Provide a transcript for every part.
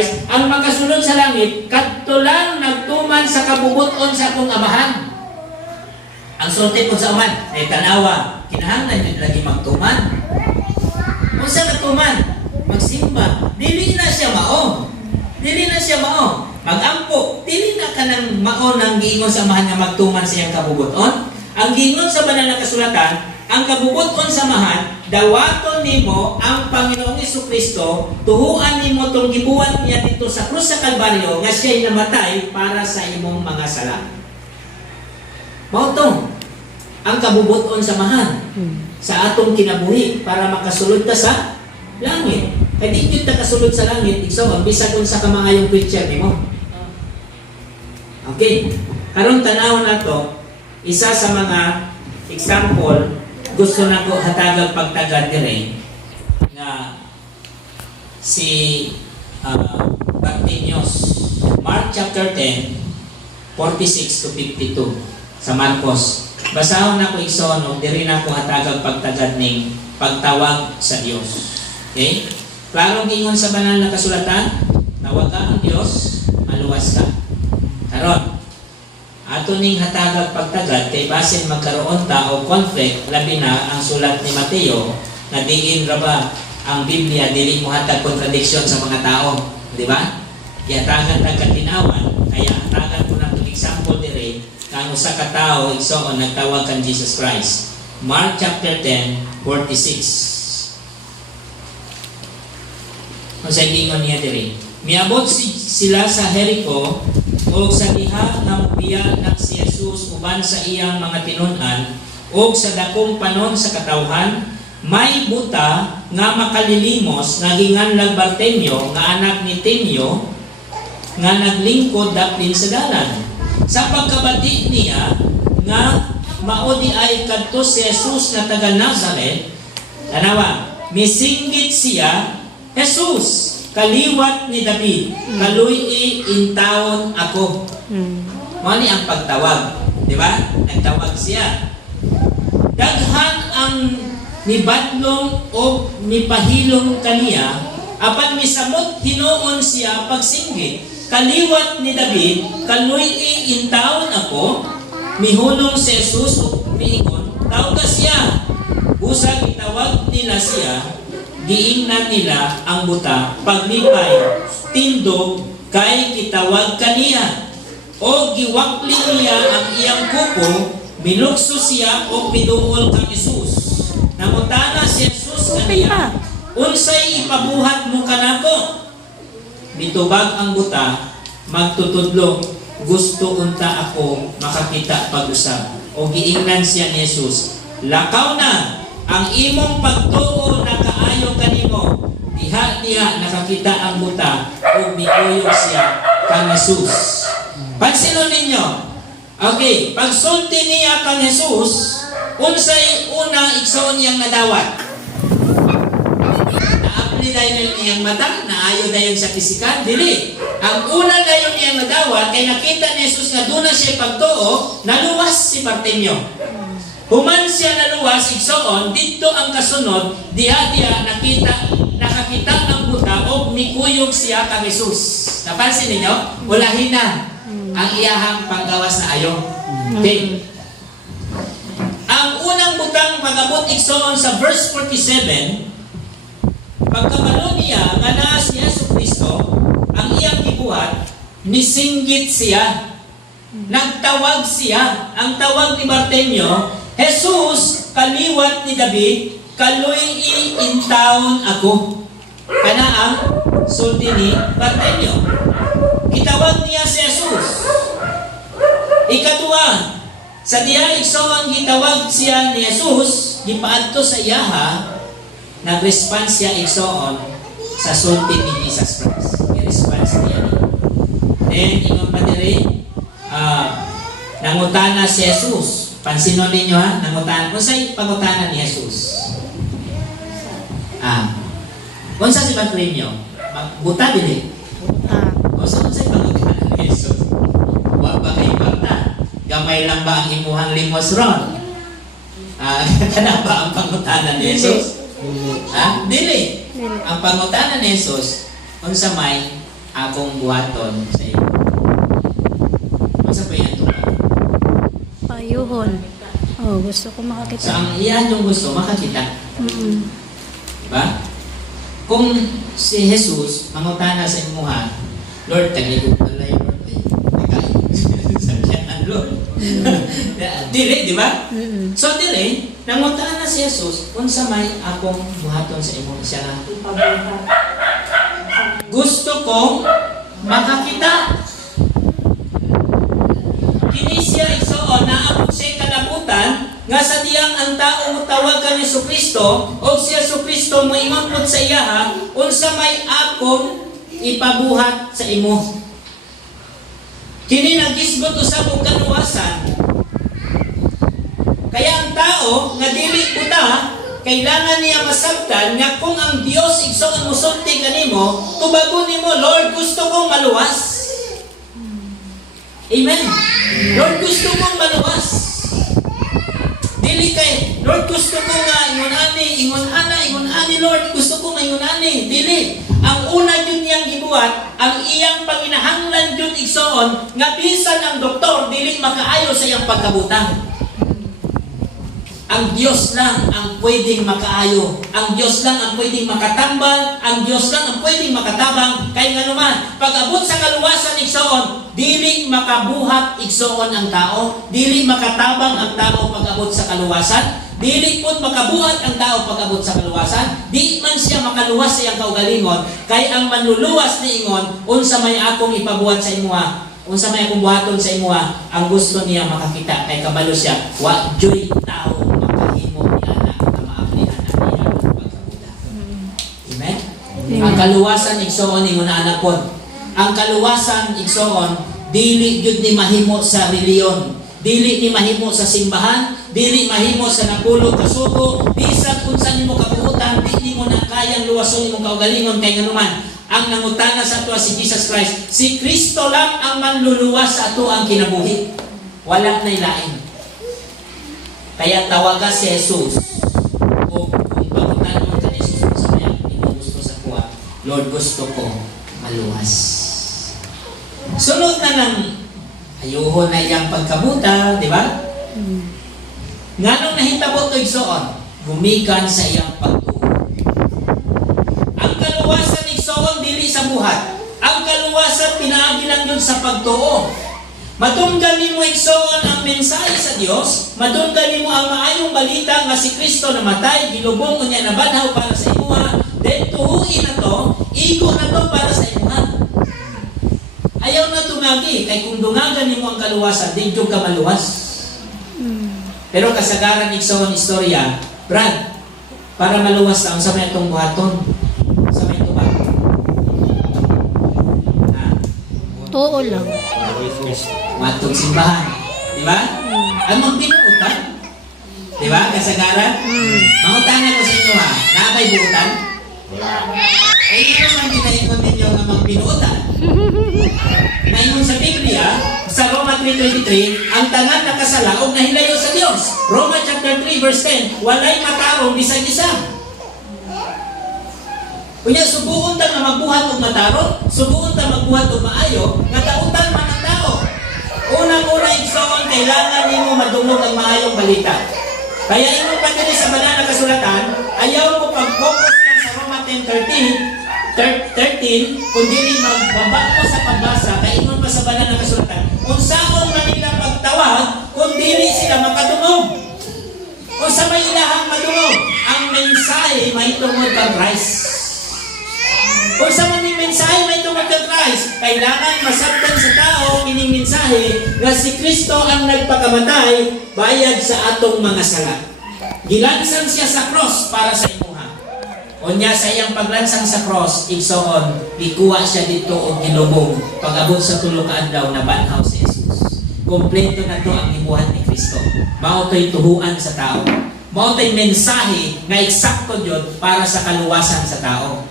Christ, ang makasulod sa langit, kadto lang nagtuman sa kabubuton sa akong amahan. Ang sulti ko sa uman, ay tanawa, kinahanglan yun lagi magtuman. Kung sa nagtuman, magsimba, dili na siya mao. Dili na siya mao. Magampo, dili na ka ng mao ng giingon sa amahan nga magtuman siyang kabubuton. Ang giingon sa banal na kasulatan, ang kabubuton sa amahan, dawaton nimo ang Panginoong Jesucristo, tuhuan nimo tong gibuhat niya dito sa krus sa Kalbaryo nga siya'y namatay para sa imong mga sala. Mao to ang kabubuton sa amahan sa atong kinabuhi para makasulod ka sa langit. Kaya di yun kasulod sa langit, igsoon, bisag unsa ka maayong preacher nimo. Okay. Karon tanaw na to, isa sa mga example gusto na ko hatagag pagtagad dire nga si Bartimeus. Mark chapter 10 46 to 52 sa Marcos. Basahon na ko igsoon, diri na ko hatagag pagtagad ning pagtawag sa Dios. Okay? Klaro gingon sa banal na kasulatan, nawag ka ang Dios, maluwas ka. Karon, ato ning hatagag pagtagad kay basin magkaroon ta og conflict, labi na ang sulat ni Mateo na diin ra ba ang Biblia dili mo hatag kontradiksyon sa mga tao, di ba? Ihatagan ta katinawan, kaya hatagan ko na example dire kang usa ka tawo igsoon nagtawag kan Jesus Christ. Mark chapter 10 46. Kung sa gingon niya dire, miabot sila sa Jericho o sa diha nga mubiya na si Jesus uban sa iyang mga tinun-an o sa dakong panon sa katawhan, may buta nga makalilimos nga ginganlag Bartimeo nga anak ni Timeo nga naglingkod daplin sa dalan. Sa pagkabati niya nga maudi ay kadto si Jesus na taga Nazareth, tanawa, misinggit siya, Jesus, kaliwat ni David, kaluy-i intawon ako. Mao ni ang pagtawag, di ba? Nagtawag siya. Daghan ang nibadlong o nipahilong kaniya, apan misamot hinuon siya pagsinggit. Kaliwat ni David, kaluy-i intawon ako, mihulong si Jesus o miingon, tawag ka siya. Usag itawag nila siya, giingnan nila ang buta, paglipay, tindog, kay kitawag kaniya. O giwakli niya ang iyang kuko, minukso siya o piduol kang Jesus. Namutana si Jesus kaniya, unsay ipabuhat mo kanako? Mitubag ang buta, magtutudlo, gusto unta ako makakita pag-usab. O giingnan siya ni Jesus, lakaw na ang imong pagtuo na kaayo kanimo. Diha nakakita ang buta o miuyog siya kang Jesus. Pansino ninyo? Okay, pagsulti niya kang Jesus, unsay una igsoon niyang nadawat? Naapli dayon niyang mata, naayo dayon sa pisikal, dili. Ang una dayon niyang nadawat, kay nakita ni Jesus nga doon na siya pagtuo, naluwas si Bartimeo. Human siya naluwas, igsoon, dito ang kasunod, diha nakakita ang buta o mikuyog siya kang Jesus. Napansin ninyo? Ulahin na ang iyahang panggawas na ayo. Okay. Ang unang butang pag-abot igsoon sa verse 47, pagkabalo niya nga naa si Jesucristo, ang iyang gibuhat, nisinggit siya. Nagtawag siya. Ang tawag ni Bartimeo, Jesus, kaliwat ni David, kaluy-i intawon ako. Kana ang sulti ni Bartimeo. Gitawag niya si Jesus. Ikatuwa, sa diha igsoon gitawag siya ni Jesus, gipaadto sa iyaha, nag-respond siya igsoon sa sulti ni Jesus Christ. I-response niya. Then, ingon pa diri, nangutana si Jesus. Pansino ninyo ha? Nangutana. Kung sa'yo pangutana ni Jesus? Kung sa si Bartimeo? Buta din eh. Kung sa'yo pangutana ni Jesus? Wapa kayo bata. Gamay lang ba ang imuhang limos ron? Kana ba ang pangutana ni Jesus? Dili. Ang pangutana ni Jesus, kung sa may, akong buhaton sa imo. Masa pa yan ito ba? Payuhon. Oh, gusto ko So, makakita. ang iyan yung gusto, makakita. Diba? Kung si Jesus, mangutana sa imuha, Lord, tagligot pala yung Lord. Sakyan ang Lord. Dili, di ba? So, dili, nangutana si Jesus, unsa may akong buhaton sa imo siya nga. Gusto kong makakita. Kini siya igsoon na ako siya kalabutan nga sa diyang ang tao mutawagan ni Kristo o siya Kristo moingon pod sa iya unsa may akong ipabuhat sa imo. Kini nagisgot usab og kaluwasan. Kaya ang tao nga dili buta kailangan niya masabtan nga kung ang Dios igsoon musulti kanimo tubagon nimo, Lord, gusto kong maluwas. Amen. Lord, gusto kong maluwas. Dili kay, Lord, gusto ko nga ingon ani, Lord, gusto ko nga ingon ani. Dili. Ang una jud niyang gibuhat, ang iyang panginahanglan jud igsoon nga bisan ang doktor dili makaayo sa iyang pagkabutang. Ang Diyos lang ang pwedeng makaayo. Ang Diyos lang ang pwedeng makatambal. Ang Diyos lang ang pwedeng makatabang. Kaya nga naman, pag-abot sa kaluwasan igsoon, dili makabuhat igsoon ang tao. Dili makatabang ang tao pag-abot sa kaluwasan. Dili po makabuhat ang tao pag-abot sa kaluwasan. Di man siya makaluwas sa iyang kaugalingon. Kaya ang manluluwas ni ingon, unsa may akong ipabuhat sa imuha. Unsa may akong buhaton sa imuha, ang gusto niya makakita. Kay kabalo siya, wa joy tao. Ang kaluwasan igsoon ni muna anak pod. Ang kaluwasan igsoon dili jud ni mahimo sa reliyon, dili ni mahimo sa simbahan, dili mahimo sa napulo ka sugo, bisan unsa nimo kabuutan, di mo na kayang luwason imong kaugalingon kay nganuman. Ang nangutana sa ato si Jesus Christ, si Kristo lang ang manluluwas sa ato ang kinabuhi. Wala nay lain. Kaya tawaga si Jesus. Lord, gusto ko maluwas. Sunod na ng ayuhon na iyang pagkabuta, di ba? Nganong nahitabo ito igsoon? Gumikan sa iyang pagtuo. Ang kaluwasan igsoon dili sa buhat. Ang kaluwasan pinaagi lang yun sa pagtuo. Matunggal mo igsoon ang mensahe sa Dios, matunggal mo ang maayong balita nga si Kristo namatay, gilubong niya na banhaw para sa imuha. Then tuhuin na to, igo na to para sa imuha. Ayaw na tumagi, kay kung dungagan nimo ang kaluwasan, di ka maluwas. Pero kasagaran igsoon istorya, Brad, para maluwas lang sa may itong buhaton. Sa may ito ba? Tuo lang. Matog simbahan. Di ba? Ang mga pinuutan. Di ba? Kasagaran. Mangutanan ko sa inyo ha. Nakabay buutan? Eh, yun naman ginaingon ninyo ng mga pinuutan. Naingon sa Biblia, sa Roma 3:23, ang tanan nakasala o nahilayo sa Diyos. Roma chapter 3 verse 10, walay matarong bisag isa. Kunya, subuon ta nga magbuhat og matarong, subuon ta magbuhat og maayo, nga dautan man ang tao. Unang-una igsoon, kailangan nimo madungog ang maayong balita. Kaya imo pa diri sa banal na kasulatan, ayaw mo pag-focus lang sa Roma 10:13, kundi magbaba mo sa pagbasa, kaya ingon pa sa banal na kasulatan, unsaon man nila pagtawag, kundi sila makadungog. Kung sa may ilahang madungog, ang mensahe may tungod kang Christ. Kung sa mga mensahe may tungkol kay Christ, kailangan masabtan sa tao kining mensahe nga si Kristo ang nagpakamatay bayad sa atong mga sala. Gilansang siya sa cross para sa imuha. Unya sa iyang paglansang sa cross, igsoon, ikuha siya dito og gilubong pag-abot sa tulo ka adlaw na banhaw si Jesus. Kompleto na to ang imuhan ni Kristo. Mao to'y tuhuan sa tao. Mao to'y mensahe nga eksakto jud para sa kaluwasan sa tao.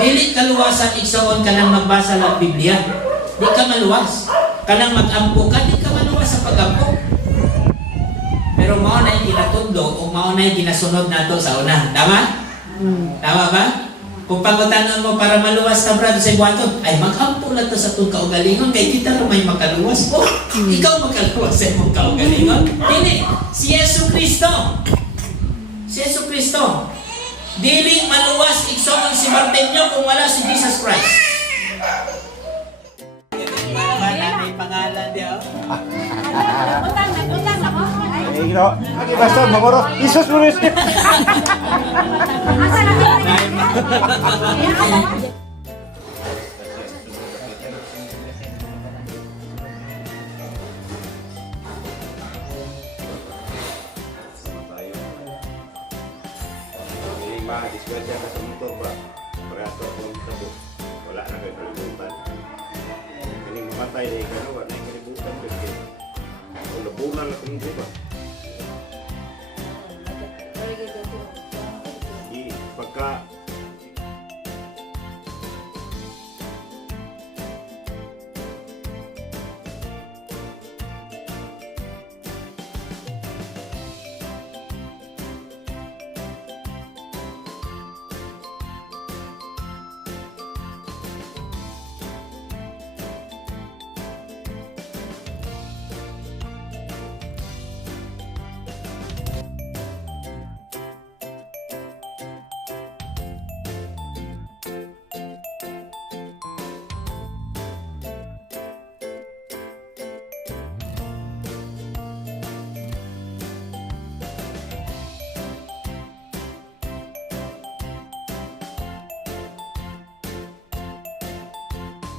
Dili kaluwasan igsoon ka nang magbasa ng Biblia. Di ka maluwas. Kanang mag-ampo ka, di ka maluwas sa pag-ampo. Pero mao na yung ginatundo o mao na yung ginasunod nato sa una. Tama? Tama ba? Kung pangutanon mo para maluwas ka brad sa buhaton, ay maghampo na to sa itong kaugalingon, kay kita rin may makaluwas. Oh, ikaw makaluwas sa imong kaugalingon. Dili, si Yesu Kristo. Si Yesu Kristo. Dili maluwas iksoon si Bartemyo kung wala si Jesus Christ. May pangalan diya. Lagi basta mangoro. Isus nulis. Disgrasya ka sa motor ba? Parato akong tabo. Wala na kayo kalibutan. Kaning mamatay na ikaw, wala na yung kalibutan. Kung nabunan na kung ba? Pagka